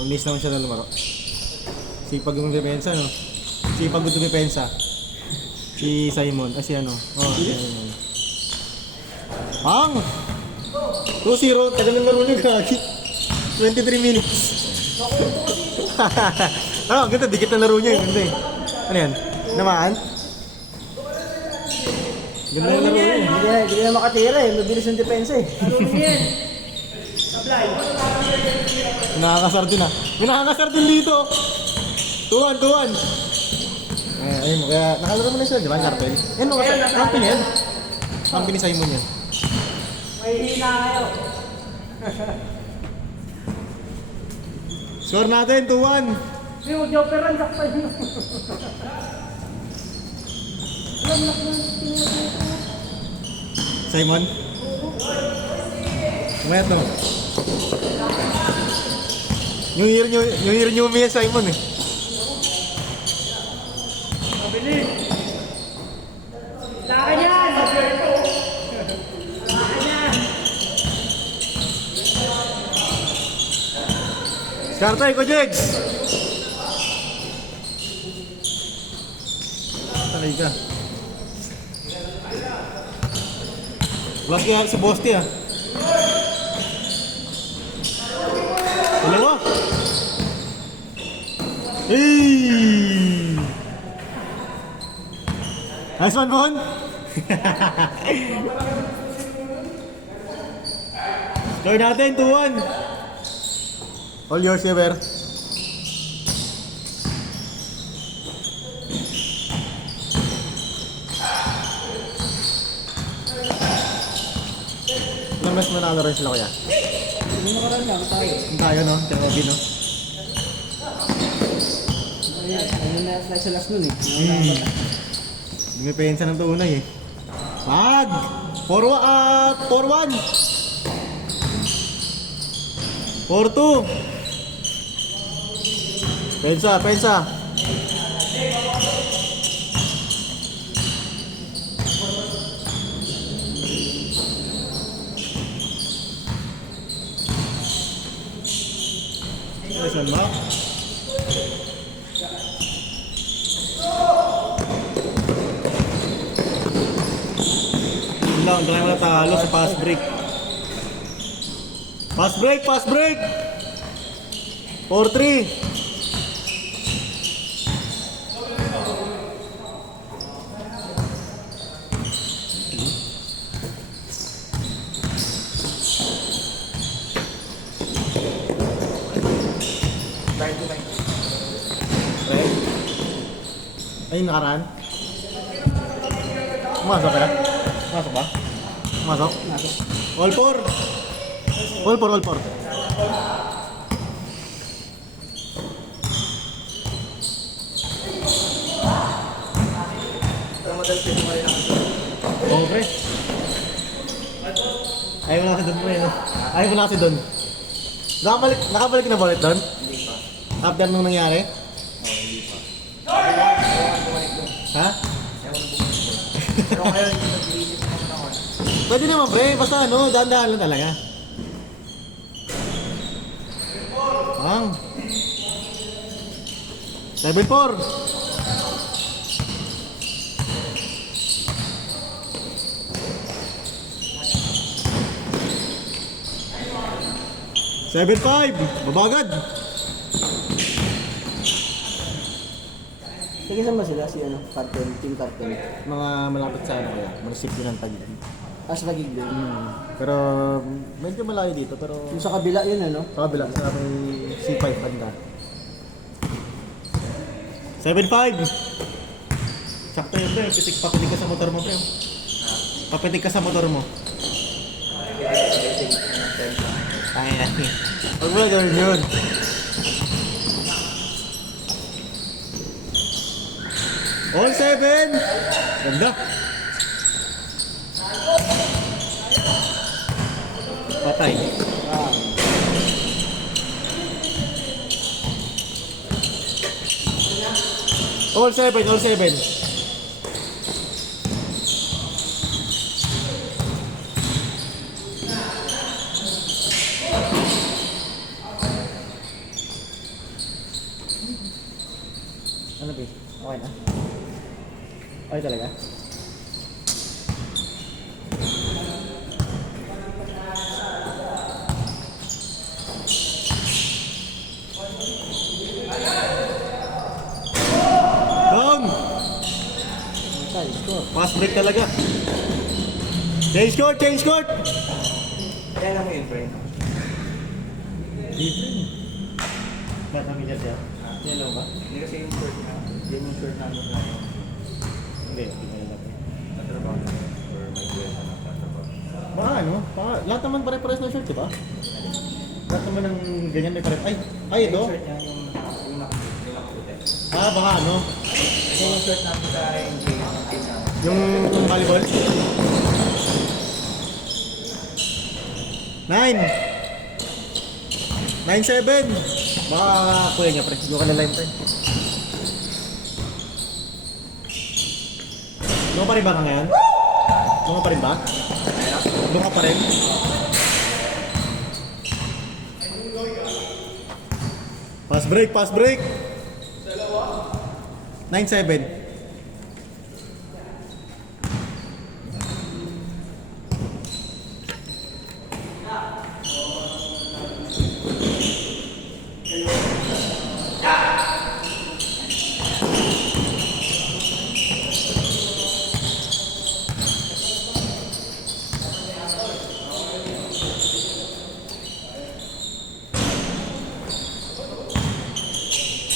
Mag-miss naman siya na lumaro. Sipag yung depensa, no? Sipag yung depensa. Si Simon, si ano? Oh, si Simon. Ang! 2-0, tagal ng laro niyo, gagi. 23 minutes. Ano, ganda, dikit na laro niya, ganda eh. Ano yan? Namaan? Ganda na laro niya. Hindi na makatira eh. Mabilis ang depensa eh. Nakakasar din ah. May nakakasar din dito. 2-1. Ayun, kaya nakalaro mo na sila, di ba? Cartel. Yan, company yan. Company Simon yan. May hina kayo. Score natin, 2-1. Hindi mo jokeran, sakta yun. Simon? Umayat no? Yung year nyo umiya Simon eh. Mabilis. Laka yan! Laka yan! Skartay ko, Jegs! Talay ka. Last kaya si Bosti ah. Dalawa! Hey! Nice one, Bon! Score natin, 2-1! All yours, Ever. Ilang beses mo nakalaro rin sila, kuya? Hindi nakaraan lang tayo. Yung tayo, no? Kaya Robin, no? Ano na sa last nun eh. May pensa ng tunay eh. Pag! 4-1! 4-2! Pensa! Saan ba? Ang galing na talo sa fast break. Fast break! 4-3. Ayun, nakaraan. Pumasok ka na? Pumasok ba? Pumasok? All four! All four. Okay. Ayaw na kasi doon mo yun. Ayaw na kasi doon. Nakabalik na ba ulit doon? Hindi pa. After nung nangyari? Hindi pa. Ha? Pero ngayon, nag-iisip naman ako. Pwede naman pre, basta ano, dahan-dahan lang talaga. Ang 7-4. Seven five, babagad. Sige, saan ba sila? Si ano? Cartel, team cartel. Mga malapit sa ano kaya, munisipyo ng Taguig. Sa Taguig din. Pero medyo malayo dito, pero Yung sa kabila yun ano? sa kabila, sa may C5 banda. 7-5. Sakto yun pre, papitig ka sa motor mo pre. Papitig ka sa motor mo. Tangin natin. Huwag mo na gawin yun. All 7. Ganda. Patay. All 7, all 7. Okay na. Okay talaga. Dong! Time, score. Fast break talaga. Change court! Change court! Kaya lang mo yun, friend. Ba't familiar siya? Yellow ba? Hindi kasi yung shirt na. Yan yung shirt namin na yun. Hindi, hindi na lang. Tatrabaho na. Or may kwenta na tatrabaho. Baka ano? Baka, lahat naman pare-pares na shirt, di ba? Lahat naman ng ganyan may pare. Ay, ito? Yung shirt niya, yung nakaputi. Ah, baka ano? Ito yung shirt namin sa NJ. Yung volleyball? 9! 9-7! Baka kuya niya, pre. Doon ka na line, pre. Doon ka pa rin ba ka ngayon? Doon ka pa rin ba? Doon ka pa rin? Pass break, pass break! 9-7.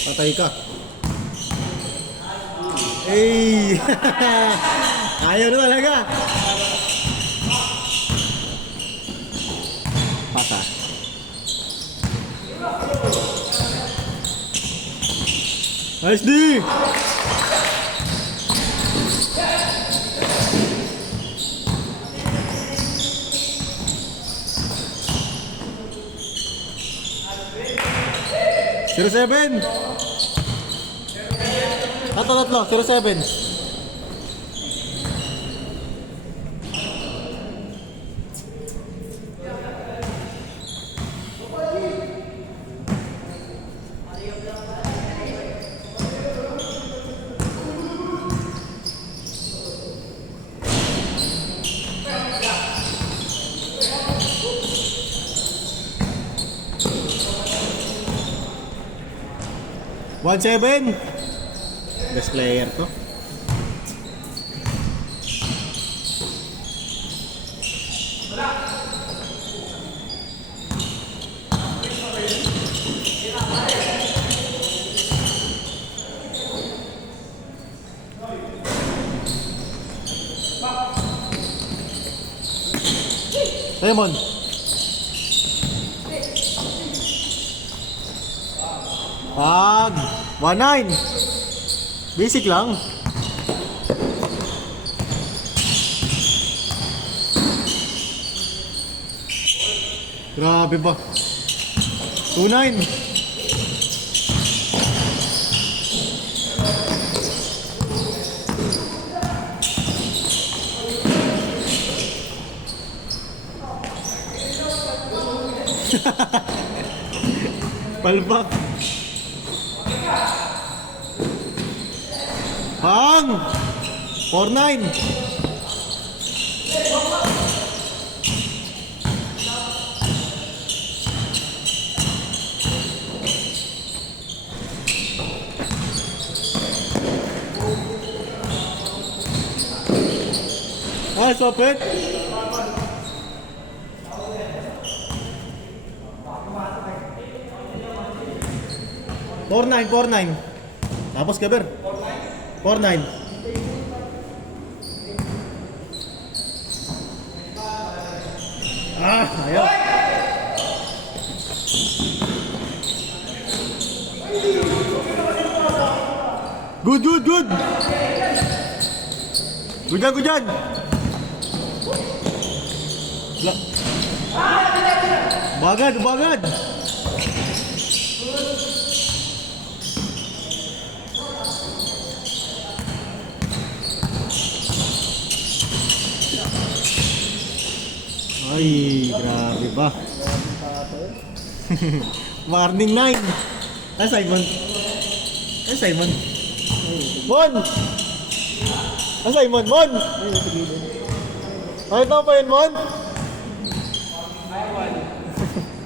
Patay ka. Hey! Ayaw na talaga. Pata. Nice D! Zero 7. Tatlo. 0-7. One 7. Best player to. Raymond. Pag 1-9. Basic lang. Grabe ba? 2-9. Palpak. Pang! 4-9. Ah, stop it. Four nine. Tapos Gaber. 4-9. Ah, ayaw. Good. Good dyan. Bagad. Ay, grabe ba? Warning 9. Ah, Simon. Mon! Asa yung Mon? Mon! Ayun, sige din. Nakita mo pa yun, Mon?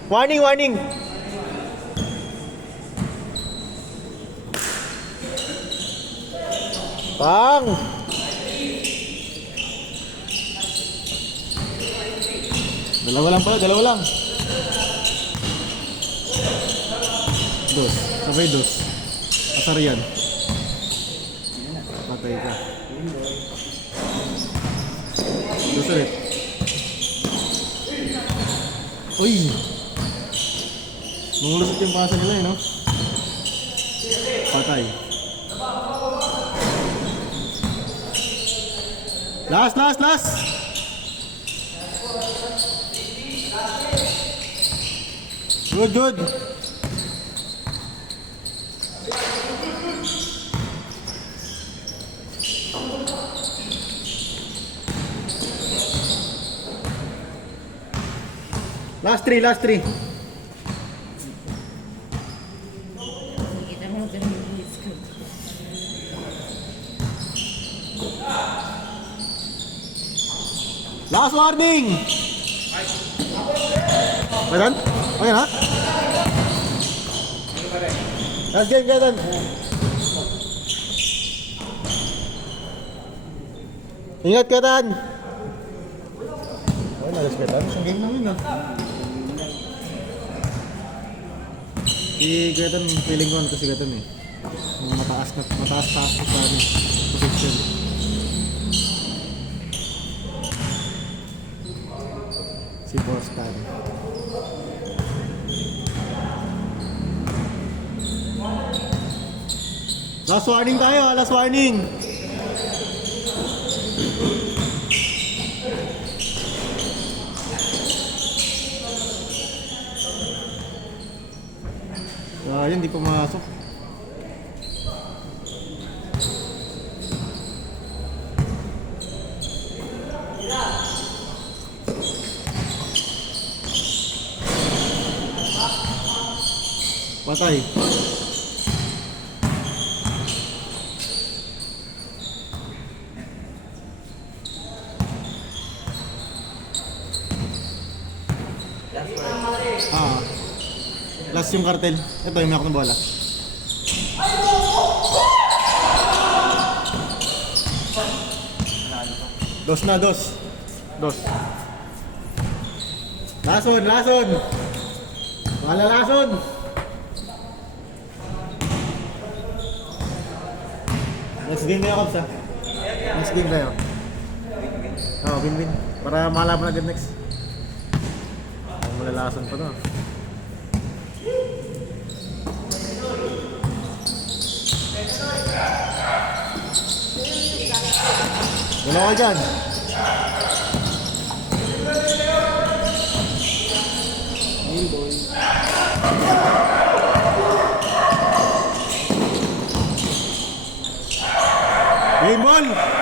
Warning, warning! Pang! Dalawa lang pala, dalawa lang. Dos, sabay dos. Asar yan. Patay ka. Dos ulit. Uy! Nungulusot yung pasa nila eh, no? Patay. Last, last, last! Good, good. Last three, last three. Kita mo ganun yung skill. Last warning! Meron? Okay na? Last game, Ketan. Ingat, Ketan. Oh, nalas Ketan. Isang game namin, ah. Si Ketan, feeling ko ano to si Ketan eh. Yung mataas ko sa ano, position. Si Boston. Last warning tayo, last warning. Yun, di pumasok. Patay. Last yung kartel. Ito yung may ako ng bola. Dos na, dos. Dos. Lason, lason. Wala lason. Next game kayo, Kops, ha? Next game kayo. Oo, win-win. Para malaban agad next. Ang malalason pa to. Dalawa dyan. Game ball!